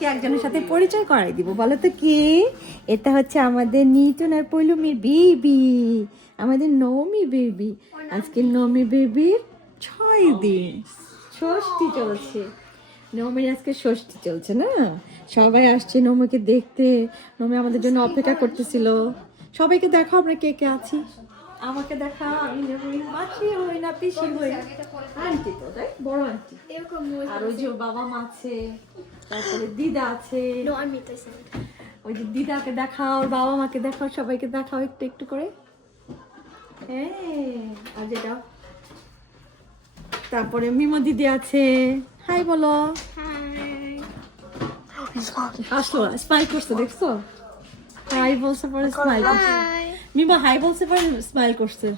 আজকে একজনের সাথে পরিচয় করাই দিব। বলো তো কি? এটা হচ্ছে আমাদের নিতুন আর পৈলুমির বেবি, আমাদের নমি বেবি। আজকে নমি বেবির 6 দিন, ষষ্ঠী চলছে। নমির আজকে ষষ্ঠী চলছে না, সবাই আসছে নমিকে দেখতে। নমি আমাদের জন্য অপেক্ষা করতেছিল। সবাইকে দেখাও আমরা কে কে আছি। আমাকে দেখাও, আমি মাসি হই না পিসি হই, আন্টি তো তাই, বড় আন্টি। আর ওই যে বাবা মা আছে, তারপরে দিদা আছে। ওই যে দিদাকে দেখাও, ওর বাবা মাকে দেখাও, সবাইকে দেখাও একটু একটু করে। হ্যাঁ, আর যেটা তারপরে মিমো দিদি আছে, হাই বলো। আসলো, স্মাইল করছে দেখছো? হাই বলছে পরে স্মাইল করছে। মিমো হাই বলছে পরে স্মাইল করছে।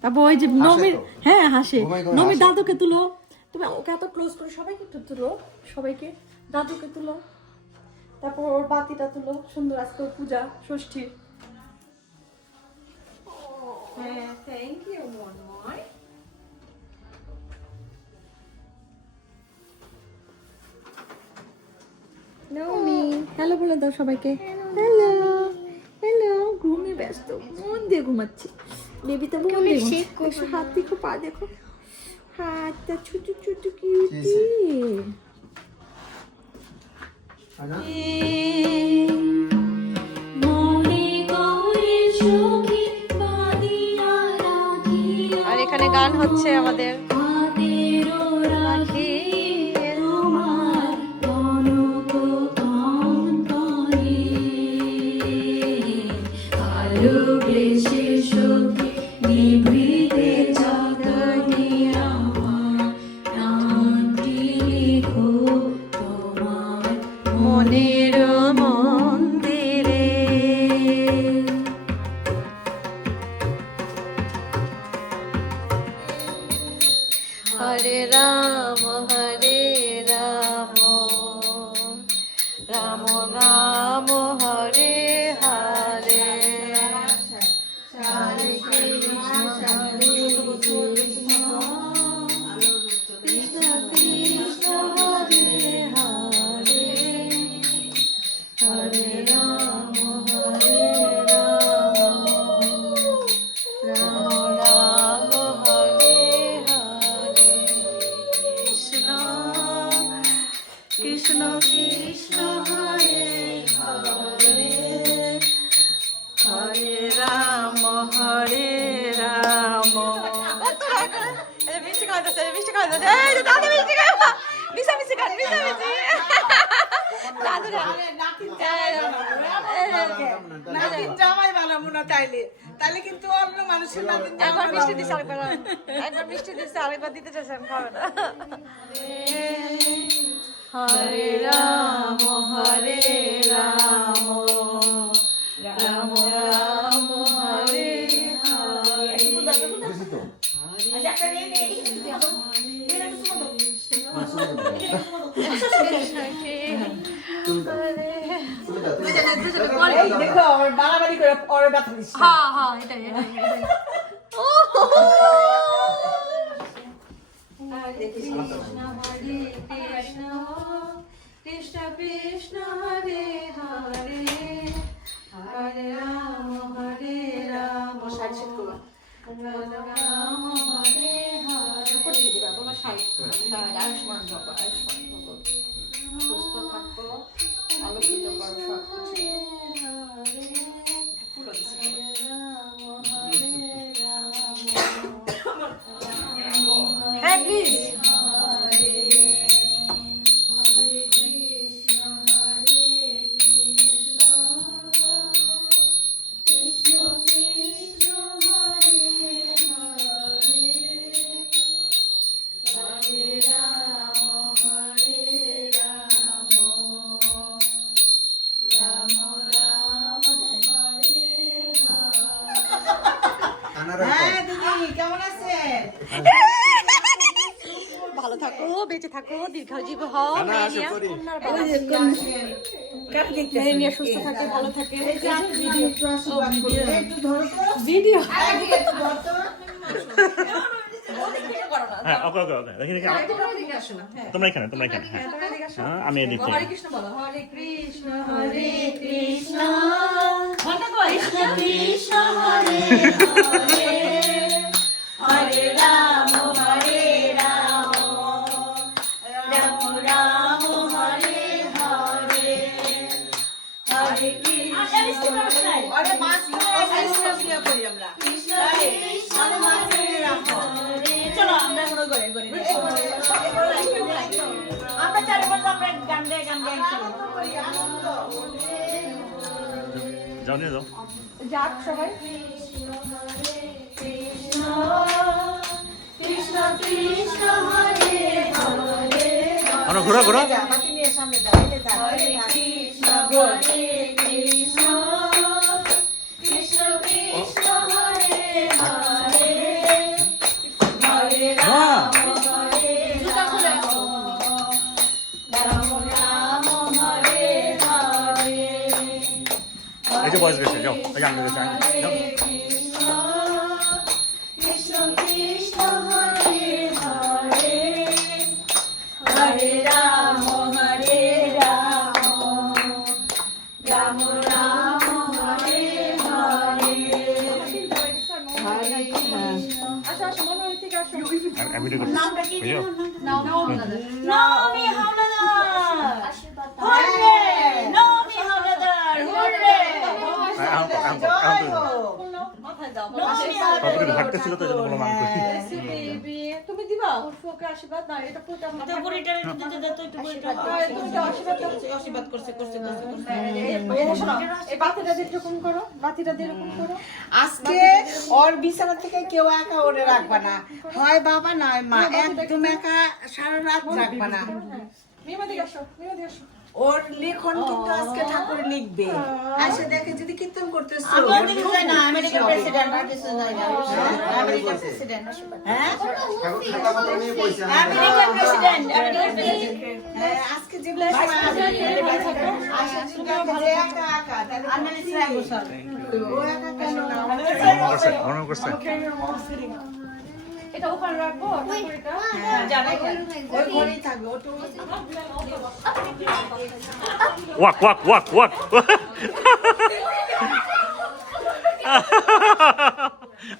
তারপর ওই যে নমির, হ্যাঁ হাসে। নমির দাদুকে তুলো, তুমি ওকে এত ক্লোজ করে সবাইকে একটু তুলো, সবাইকে দাদুকে তুলো। তারপর ওর বাতিটা তুলো, সুন্দর আজকে ওর পূজা ষষ্ঠী। হ্যাঁ, thank you Monmoy. Nomi hello বলে দাও সবাইকে। Hello hello. ঘুমে ব্যস্ত, মন দিয়ে ঘুমাচ্ছে বেবি। তো মন দিয়ে ঘুমাচ্ছে। হাত দেখো, পা দেখো, হাতটা ছোট ছোট কিউটি। আর এখানে গান হচ্ছে আমাদের। মনের মন্দিরে হরে রাম হরে রাম, রাম রাম হরে হরে, হরে কৃষ্ণ হরে কৃষ্ণ, কৃষ্ণ কৃষ্ণ হরে হরে, হরে রাম হরে রাম, রাম রাম হরে হরে, কৃষ্ণ কৃষ্ণ কৃষ্ণ হরে হরে, হরে রাম হরে রাম। মিষ্টি খাওয়াতে, মিষ্টি খাওয়াতে, দাদা মিষ্টি খাওয়া, মিশামিশি খান, মিশামিশি। জামাই বানাবো না চাইলে, তাহলে কিন্তু অন্য মানুষের নাতিন একবার মিষ্টি দিছে, একবার মিষ্টি দিছে, আরেকবার দিতে চাইছে, আমি খাবো না। হরে রাম হরে রাম, রাম রাম হরে হরে, দেখো আমার বাড়াবাড়ি করে পরে ব্যথা দিচ্ছে। হ্যাঁ হ্যাঁ, এটাই এটাই এটাই। হরে কৃষ্ণ হরে কৃষ্ণ, কৃষ্ণ কৃষ্ণ হরে হরে, হরে রাম হরে রাম, রাম রাম হরে হরে। আয়ুষ্মান বাবা, আয়ুষ্মান বাবা, সুস্থ থাকো, আলোকিত করো সবকিছু। হ্যাঁ প্লিজ। হ্যাঁ দিদি কেমন আছেন? ভালো থাকো, বেঁচে থাকো, দীর্ঘজীবী হও, মেয়ে নিয়ে সুস্থ থাকে, ভালো থাকে। একটু ধরো তো ভিডিও একটু ধরো তো হ্যাঁ ওকে ওকে ওকে দেখি দেখি তোমরা এখানে হ্যাঁ হ্যাঁ, আমি এদিকে হরে কৃষ্ণ বলো, হরে কৃষ্ণ হরে কৃষ্ণ কৃষ্ণ কৃষ্ণ হরে হরে হরে রাম হরে রাম রাম রাম হরে হরে হরে কৃষ্ণ আরে মাছ দিয়ে করি আমরা কৃষ্ণ কৃষ্ণ হরে হরে চলো আমরা এখন করে আমরা চারে বলতে আমরা গান গাই যাও নিয়ে যাও যাক সবাই কৃষ্ণ কৃষ্ণ কৃষ্ণ হরে হরে আনো ঘোরা ঘোরা মাটি নিয়ে সামনে যাও হরে কৃষ্ণ হরে কৃষ্ণ কৃষ্ণ কৃষ্ণ হরে হরে হরে রাম হরে রাম রাম রাম হরে হরে এই যে বয়স গেছে যাও এই যে আমি গেছে যাও কৃষ্ণ কৃষ্ণ কৃষ্ণ হরে হরে হরে রাম হরে রাম রাম রাম হরে হরে আচ্ছা আচ্ছা মনে হয় ঠিক আছে আমি ভিডিও করছি বুঝছো নমি হাওলাদার হুররে নমি হাওলাদার হুররে আম মাথায় দাও কতদিন হাঁটতে ছিল তো এই জন্য বললাম আমি করি বেবি তুমি দিবা উর্ফকে আশীর্বাদ না এটা পুরো আমরা তো পুরিটা দিতে দাও তো একটু পুরিটা তুমি তো আশীর্বাদ দাও আশীর্বাদ করছে এই বাতিটা দিয়ে এরকম করো বাতিটা দিয়ে এরকম করো আজকে ওর বিছানা থেকে কেউ একা ওরে রাখবা না হয় বাবা নয় মা একদম একা সারা রাত রাখবা না মিমা দিকে আসো ওর লিখন কিন্তু আজকে ঠাকুর লিখবে আসে দেখে যদি কীর্তন করতেছো আমেরিকার প্রেসিডেন্ট আর কিছু নাই আমেরিকার প্রেসিডেন্ট হ্যাঁ আমেরিকার প্রেসিডেন্ট হ্যাঁ, আজকে যে ভাষা আসে যদি দেখে যে একা একা তাহলে ও একা কেন মনে করছে এটা ওখানে রাখবো ঠাকুরটা ওই ঘরেই থাকবে ওটা ওয়াক ওয়াক ওয়াক ওয়াক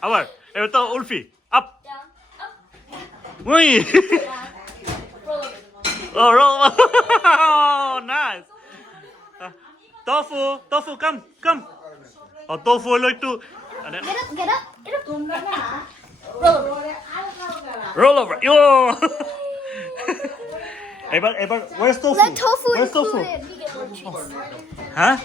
আবার এবার তো উলফি আপ উই Oh, roll. Oh, nice. Tofu, come. Oh, tofu, like to. Get up. তোমরা না Roll over. Yo. Ever, where's tofu? Let tofu Where's tofu? included. We get more cheese. Huh?